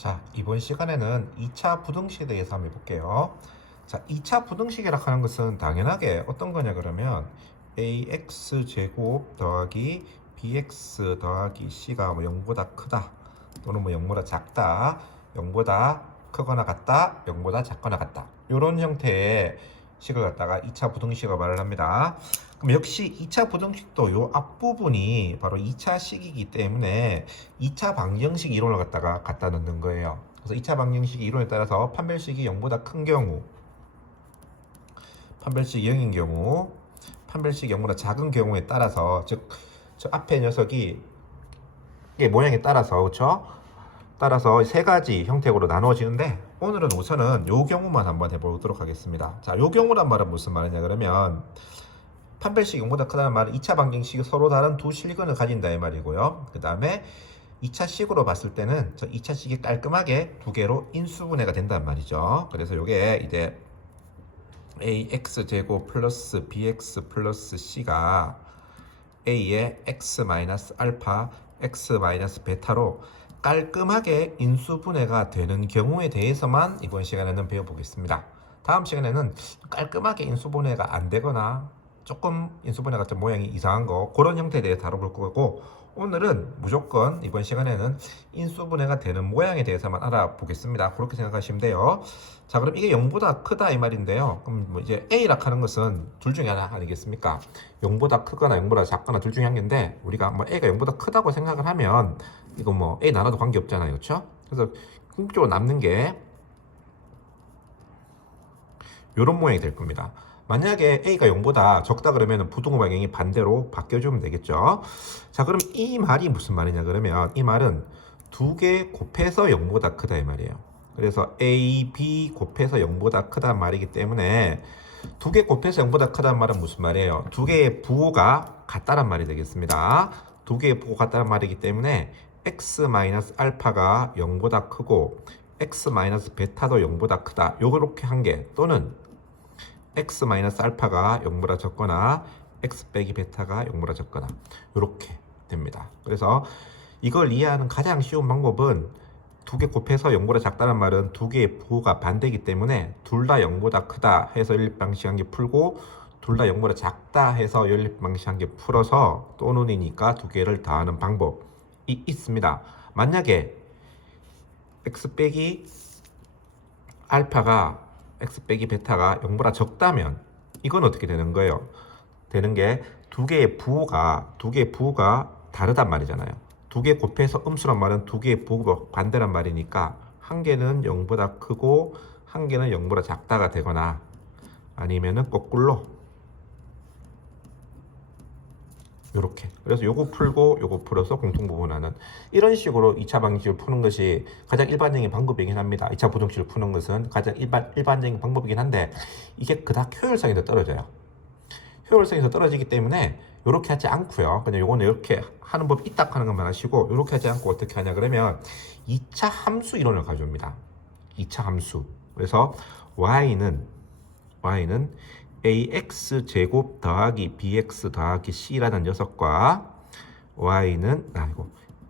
자, 이번 시간에는 2차 부등식에 대해서 한번 해볼게요. 자, 2차 부등식이라 하는 것은 당연하게 어떤 거냐 그러면 ax 제곱 더하기 bx 더하기 c가 뭐 0보다 크다 또는 뭐 0보다 작다, 0보다 크거나 같다, 0보다 작거나 같다, 이런 형태의 식을 갖다가 2차 부등식으로 말을 합니다. 그럼 역시 2차 부등식도 요 앞부분이 바로 2차 식이기 때문에 2차 방정식 이론을 갖다 넣는 거예요. 그래서 2차 방정식 이론에 따라서 판별식이 0보다 큰 경우, 판별식이 0인 경우, 판별식이 0보다 작은 경우에 따라서, 즉 저 앞에 녀석이 이게 모양에 따라서, 그렇죠? 따라서 세 가지 형태로 나누어지는데, 오늘은 우선은 요 경우만 한번 해보도록 하겠습니다. 자, 요 경우란 말은 무슨 말이냐 그러면 판별식 0보다 크다는 말은 2차 방정식이 서로 다른 두 실근을 가진다 이 말이고요. 그 다음에 2차 식으로 봤을 때는 저 2차 식이 깔끔하게 두 개로 인수분해가 된단 말이죠. 그래서 요게 이제 ax 제곱 플러스 bx 플러스 c가 a의 x 마이너스 알파 x 마이너스 베타로 깔끔하게 인수분해가 되는 경우에 대해서만 이번 시간에는 배워보겠습니다. 다음 시간에는 깔끔하게 인수분해가 안 되거나 조금 인수분해 같은 모양이 이상한 거, 그런 형태에 대해 다뤄볼 거고, 오늘은 무조건 이번 시간에는 인수분해가 되는 모양에 대해서만 알아보겠습니다. 그렇게 생각하시면 돼요. 자, 그럼 이게 0보다 크다 이 말인데요. 그럼 뭐 이제 A라 하는 것은 둘 중에 하나 아니겠습니까? 0보다 크거나 0보다 작거나 둘 중에 한 개인데, 우리가 뭐 A가 0보다 크다고 생각을 하면 이거 뭐 A 나눠도 관계없잖아요. 그렇죠? 그래서 궁극적으로 남는 게 이런 모양이 될 겁니다. 만약에 A가 0보다 적다 그러면 부등호 방향이 반대로 바뀌어주면 되겠죠. 자, 그럼 이 말이 무슨 말이냐 그러면 이 말은 두 개 곱해서 0보다 크다 이 말이에요. 그래서 A, B 곱해서 0보다 크다 말이기 때문에 두 개 곱해서 0보다 크다는 말은 무슨 말이에요? 두 개의 부호가 같다란 말이 되겠습니다. 두 개의 부호가 같다는 말이기 때문에 x-알파가 0보다 크고 x-베타도 0보다 크다. 요렇게 한 개, 또는 x-알파가 0보다 적거나 x 빼기 베타가 0보다 적거나 이렇게 됩니다. 그래서 이걸 이해하는 가장 쉬운 방법은 두 개 곱해서 0보다 작다는 말은 두 개의 부호가 반대이기 때문에 둘 다 0보다 크다 해서 연립방식 한 개 풀고 둘 다 0보다 작다 해서 연립방식 한 개 풀어서 또는이니까 두 개를 더하는 방법이 있습니다. 만약에 x 빼기 알파가 x 빼기 베타가 0보다 적다면 이건 어떻게 되는 거예요? 되는 게 두 개의 부호가 다르단 말이잖아요. 두 개 곱해서 음수란 말은 두 개의 부호가 반대란 말이니까 한 개는 0보다 크고 한 개는 0보다 작다가 되거나, 아니면은 거꾸로 요렇게. 그래서 요거 풀고 요거 풀어서 공통부분하는 이런 식으로 2차 방정식을 푸는 것이 가장 일반적인 방법이긴 합니다. 2차 부등식을 푸는 것은 가장 일반적인 방법이긴 한데, 이게 그닥 효율성이 더 떨어져요. 효율성이 더 떨어지기 때문에 요렇게 하지 않고요. 그냥 요거는 이렇게 하는 법 이딱 하는 것만 하시고, 요렇게 하지 않고 어떻게 하냐 그러면 2차 함수 이론을 가져옵니다. 2차 함수. 그래서 y는 ax 제곱 더하기 bx 더하기 c라는 녀석과 y는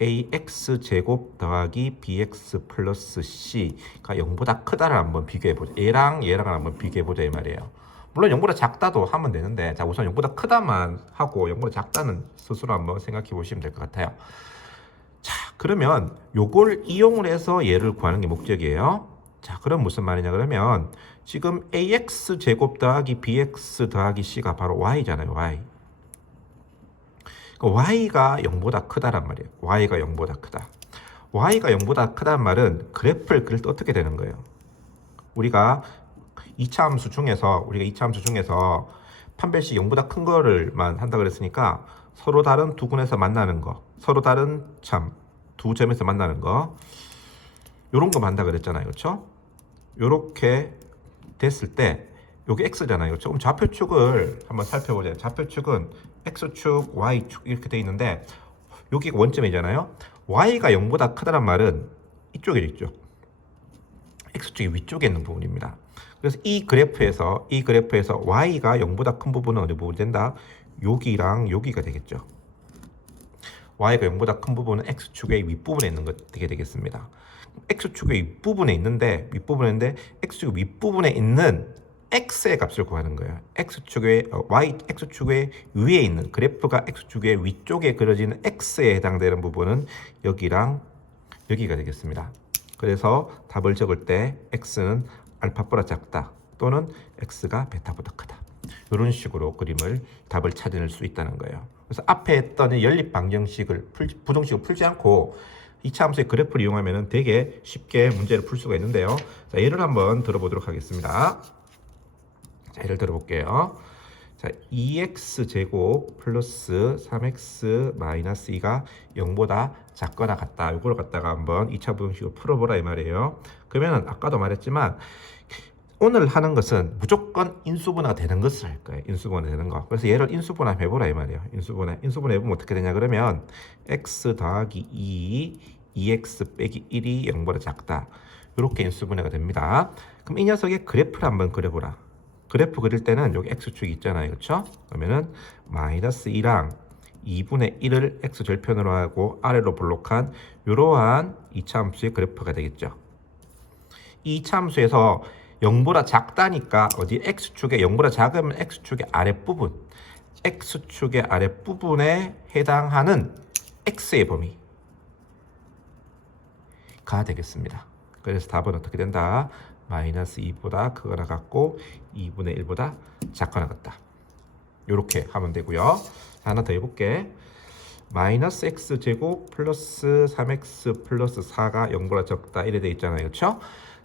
ax 제곱 더하기 bx 플러스 c가 0보다 크다를 한번 비교해보자. 얘랑 한번 비교해보자 이 말이에요. 물론 0보다 작다도 하면 되는데, 자, 우선 0보다 크다만 하고 0보다 작다는 스스로 한번 생각해 보시면 될 것 같아요. 자, 그러면 요걸 이용을 해서 얘를 구하는 게 목적이에요. 자, 그럼 무슨 말이냐 그러면 지금 ax 제곱 더하기 bx 더하기 c가 바로 y잖아요. y. y가 0보다 크다란 말이에요. y가 0보다 크다. y가 0보다 크다는 말은 그래프를 그릴 때 어떻게 되는 거예요? 우리가 2차 함수 중에서 판별식 0보다 큰 거를만 한다 그랬으니까 서로 다른 두 군에서 만나는 거, 서로 다른 두 점에서 만나는 거, 요런 거 만다 그랬잖아요. 그렇죠? 요렇게 됐을 때 요게 x잖아요. 그렇죠? 그럼 좌표축을 한번 살펴보자. 좌표축은 x축, y축 이렇게 돼 있는데 여기가 원점이잖아요. y가 0보다 크다란 말은 이쪽에 있죠. x축이 위쪽에 있는 부분입니다. 그래서 이 그래프에서 y가 0보다 큰 부분은 어디 부분이 된다? 여기랑 여기가 되겠죠. y가 0보다 큰 부분은 x축의 윗부분에 있는 것 되게 되겠습니다. x축의 윗부분에 있는데 x축의 윗부분에 있는 x의 값을 구하는 거예요. x축의 위에 있는 그래프가 x축의 위쪽에 그려지는 x에 해당되는 부분은 여기랑 여기가 되겠습니다. 그래서 답을 적을 때 x는 알파보다 작다 또는 x가 베타보다 크다. 이런 식으로 답을 찾아낼 수 있다는 거예요. 그래서 앞에 했던 연립 방정식을 부등식을 풀지 않고 이차 함수의 그래프를 이용하면 되게 쉽게 문제를 풀 수가 있는데요. 자, 예를 한번 들어보도록 하겠습니다. 자, 예를 들어볼게요. 자, 2x 제곱 플러스 3x 마이너스 2가 0보다 작거나 같다. 이걸 갖다가 한번 2차 부등식을 풀어보라 이 말이에요. 그러면 아까도 말했지만 오늘 하는 것은 무조건 인수분해가 되는 것을 할 거예요. 인수분해 되는 거. 그래서 얘를 인수분해 해보라 이 말이에요. 인수분해 해보면 어떻게 되냐 그러면 x 더하기 2x 빼기 1이 0보다 작다. 이렇게 인수분해가 됩니다. 그럼 이 녀석의 그래프를 한번 그려보라. 그래프 그릴 때는 여기 x축이 있잖아요. 그렇죠? 그러면은 마이너스 2랑 2분의 1을 x절편으로 하고 아래로 볼록한 이러한 2차 함수의 그래프가 되겠죠. 이 2차 함수에서 0보다 작다니까 어디 x축에 0보다 작으면 x축의 아랫부분 x축의 아랫부분에 해당하는 x의 범위가 되겠습니다. 그래서 답은 어떻게 된다? 마이너스 2보다 크거나 같고 2분의 1보다 작거나 같다. 이렇게 하면 되고요. 하나 더 해볼게. 마이너스 x제곱 플러스 3x 플러스 4가 0보다 적다 이래 돼 있잖아요. 그렇죠?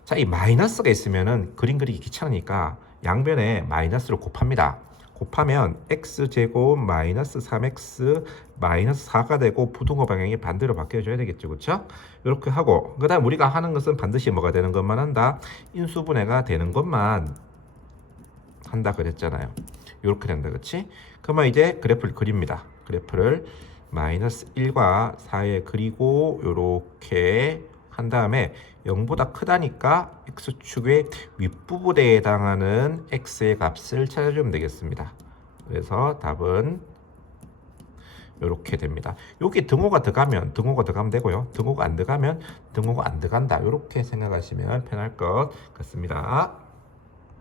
자, 이 마이너스가 있으면은 그림 그리기 귀찮으니까 양변에 마이너스를 곱합니다. 곱하면 x제곱 마이너스 3x 마이너스 4가 되고 부등호 방향이 반대로 바뀌어줘야 되겠죠. 그렇죠? 이렇게 하고 그 다음 우리가 하는 것은 반드시 뭐가 되는 것만 한다. 인수분해가 되는 것만 한다 그랬잖아요. 이렇게 된다. 그렇지? 그러면 이제 그래프를 그립니다. 그래프를 마이너스 1과 4에 그리고 이렇게 한 다음에 0보다 크다니까 x축의 윗부분에 해당하는 x의 값을 찾아주면 되겠습니다. 그래서 답은 이렇게 됩니다. 여기 등호가 들어가면 되고요. 등호가 안 들어가면 등호가 안 들어간다. 이렇게 생각하시면 편할 것 같습니다.